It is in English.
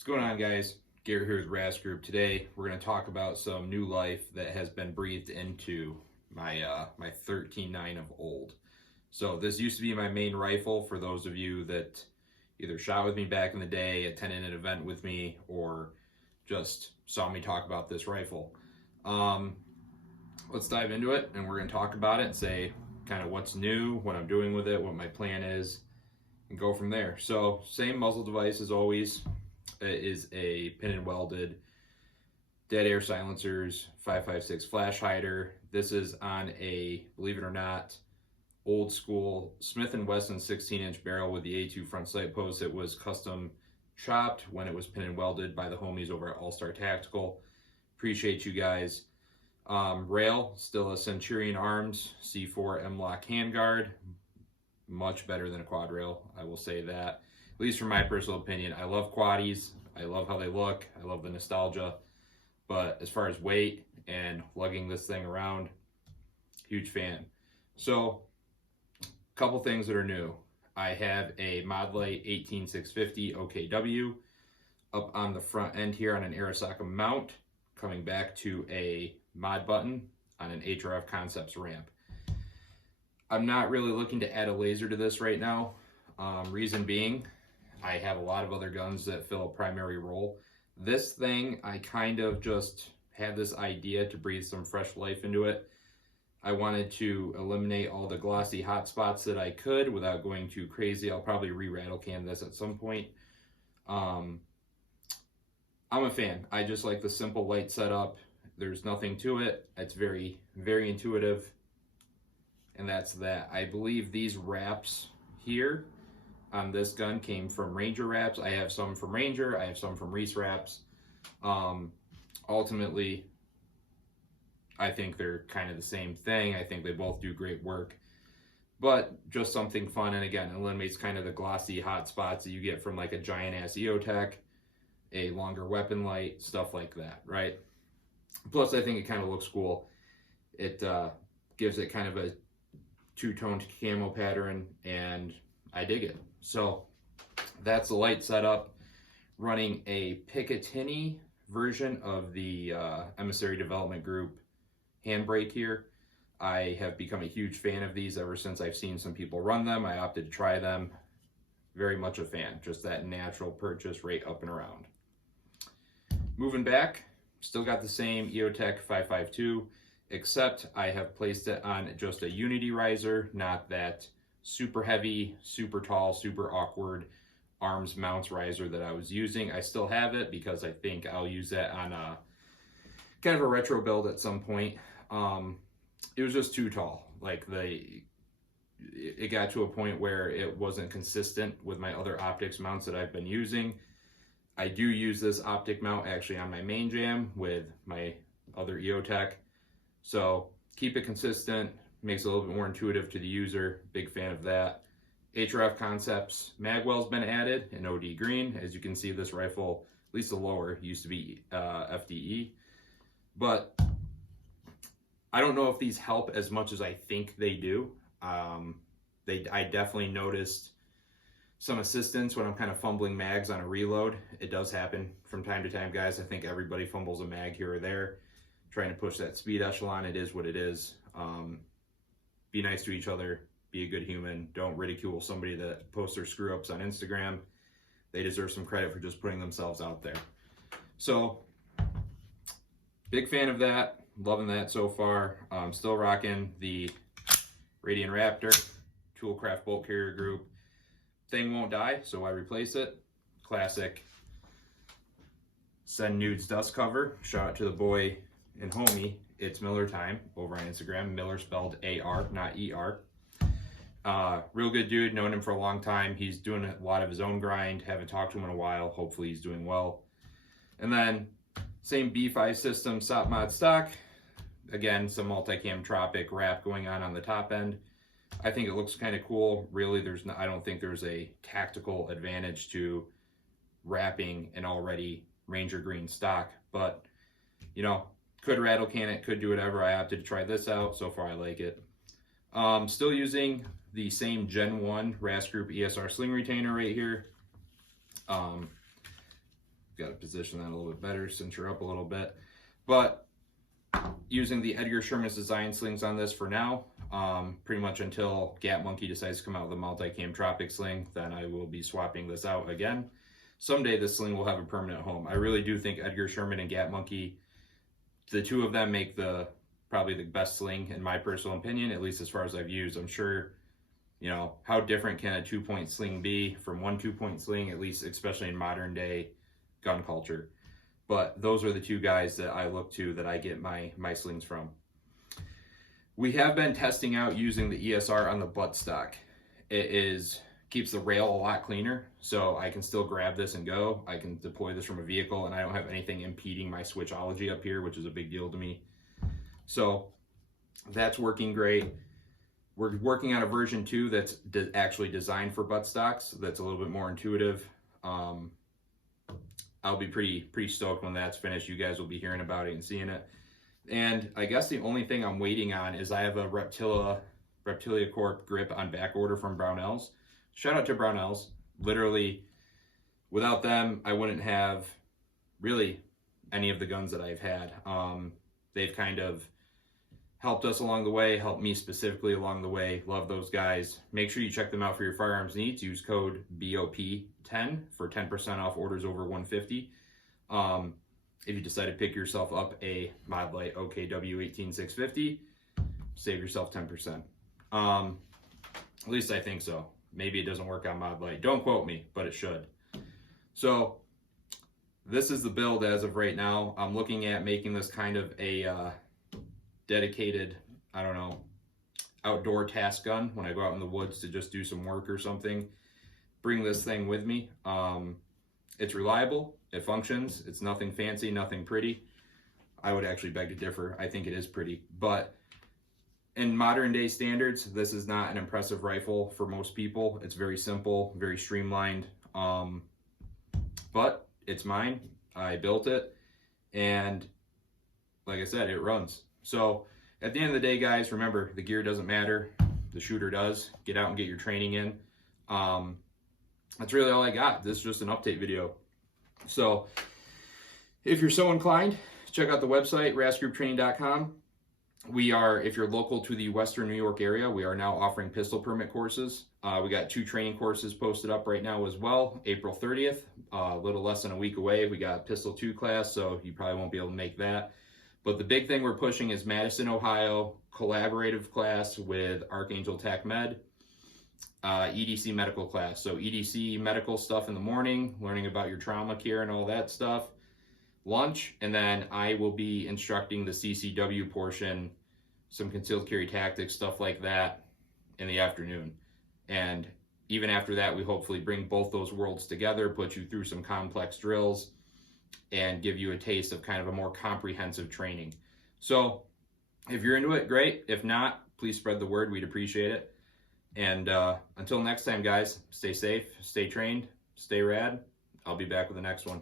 What's going on, guys? Garrett here with RAS Group. Today we're going to talk about some new life that has been breathed into my 13.9 of old. So this used to be my main rifle for those of you that either shot with me back in the day, attended an event with me, or just saw me talk about this rifle. Let's dive into it, and we're going to talk about it and say kind of what's new, what I'm doing with it, what my plan is, and go from there. So same muzzle device as always. It is a pin and welded dead air silencers 5.56 flash hider. This is on a, believe it or not, old school Smith & Wesson 16-inch barrel with the A2 front sight post. It was custom chopped when it was pin and welded by the homies over at All Star Tactical. Appreciate you guys. Rail, still a Centurion Arms C4 M-Lock handguard. Much better than a quad rail, I will say that. At least from my personal opinion. I love quaddies. I love how they look. I love the nostalgia. But as far as weight and lugging this thing around, huge fan. So, a couple things that are new. I have a Modlite 18650 OKW up on the front end here on an Arisaka mount, coming back to a mod button on an HRF Concepts ramp. I'm not really looking to add a laser to this right now. Reason being, I have a lot of other guns that fill a primary role. This thing, I kind of just had this idea to breathe some fresh life into it. I wanted to eliminate all the glossy hot spots that I could without going too crazy. I'll probably re-rattle can this at some point. I'm a fan. I just like the simple light setup. There's nothing to it. It's very, very intuitive. And that's that. I believe these wraps here on this gun came from Ranger wraps. I have some from Ranger. I have some from Reese wraps. Ultimately, I think they're kind of the same thing. I think they both do great work. But just something fun, and again, eliminates kind of the glossy hot spots that you get from like a giant-ass EOTech, a longer weapon light, stuff like that, right? Plus, I think it kind of looks cool. It gives it kind of a two-toned camo pattern, and I dig it. So that's the light setup. Running a Picatinny version of the Emissary Development Group handbrake here. I have become a huge fan of these ever since I've seen some people run them. I opted to try them. Very much a fan. Just that natural purchase rate up and around. Moving back, still got the same EOTech 5.52, except I have placed it on just a Unity riser, not that super heavy, super tall, super awkward arms mounts riser that I was using. I still have it because I think I'll use that on a kind of a retro build at some point. It was just too tall. Like it got to a point where it wasn't consistent with my other optics mounts that I've been using. I do use this optic mount actually on my main jam with my other EOTech. So keep it consistent, makes it a little bit more intuitive to the user. Big fan of that. HRF Concepts magwell's been added in OD green. As you can see, this rifle, at least the lower, used to be FDE. But I don't know if these help as much as I think they do. I definitely noticed some assistance when I'm kind of fumbling mags on a reload. It does happen from time to time, guys. I think everybody fumbles a mag here or there, trying to push that speed echelon. It is what it is. Be nice to each other. Be a good human. Don't ridicule somebody that posts their screw-ups on Instagram. They deserve some credit for just putting themselves out there. So, big fan of that. Loving that so far. Still rocking the Radiant Raptor Toolcraft Bolt Carrier Group. Thing won't die, so I replace it. Classic Send Nudes dust cover. Shout out to the boy and homie. It's Miller time over on Instagram. Miller spelled A-R, not E-R. Real good dude. Known him for a long time. He's doing a lot of his own grind. Haven't talked to him in a while. Hopefully he's doing well. And then same B5 system, SOP mod stock. Again, some multicam tropic wrap going on the top end. I think it looks kind of cool. Really, I don't think there's a tactical advantage to wrapping an already Ranger green stock, but you know, could rattle can it, could do whatever. I opted to try this out. So far, I like it. Still using the same Gen 1 RAS Group ESR sling retainer right here. got to position that a little bit better, cinch her up a little bit. But using the Edgar Sherman's design slings on this for now, pretty much until Gap Monkey decides to come out with a multi-cam Tropic sling, then I will be swapping this out again. Someday this sling will have a permanent home. I really do think Edgar Sherman and Gap Monkey, the two of them make probably the best sling in my personal opinion, at least as far as I've used. I'm sure, you know, how different can a 2-point sling be from one 2-point sling, at least especially in modern day gun culture. But those are the two guys that I look to, that I get my slings from. We have been testing out using the ESR on the buttstock. It keeps the rail a lot cleaner, so I can still grab this and go. I can deploy this from a vehicle, and I don't have anything impeding my switchology up here, which is a big deal to me. So that's working great. We're working on a version 2 that's actually designed for buttstocks. That's a little bit more intuitive. I'll be pretty stoked when that's finished. You guys will be hearing about it and seeing it. And I guess the only thing I'm waiting on is I have a Reptilia Corp grip on back order from Brownells. Shout out to Brownells. Literally, without them, I wouldn't have really any of the guns that I've had. They've kind of helped us along the way, helped me specifically along the way. Love those guys. Make sure you check them out for your firearms needs. Use code BOP10 for 10% off orders over $150. If you decide to pick yourself up a Mod Light OKW 18650, save yourself 10%. At least I think so. Maybe it doesn't work on Mod Light. Don't quote me, but it should. So this is the build as of right now. I'm looking at making this kind of a dedicated, I don't know, outdoor task gun when I go out in the woods to just do some work or something. Bring this thing with me. It's reliable, it functions, it's nothing fancy, nothing pretty. I would actually beg to differ. I think it is pretty, but in modern day standards, this is not an impressive rifle for most people. It's very simple, very streamlined, but it's mine. I built it, and like I said, it runs. So at the end of the day, guys, remember, the gear doesn't matter, the shooter does. Get out and get your training in. That's really all I got. This is just an update video. So if you're so inclined, check out the website, rasgrouptraining.com. We are, if you're local to the Western New York area, we are now offering pistol permit courses. We got 2 training courses posted up right now as well. April 30th, a little less than a week away. We got Pistol 2 class, so you probably won't be able to make that. But the big thing we're pushing is Madison, Ohio, collaborative class with Archangel Tech Med, EDC medical class. So EDC medical stuff in the morning, learning about your trauma care and all that stuff. Lunch, and then I will be instructing the CCW portion, some concealed carry tactics, stuff like that, in the afternoon. And even after that, we hopefully bring both those worlds together, put you through some complex drills, and give you a taste of kind of a more comprehensive training. So if you're into it, great. If not, please spread the word. We'd appreciate it. And until next time, guys, stay safe, stay trained, stay rad. I'll be back with the next one.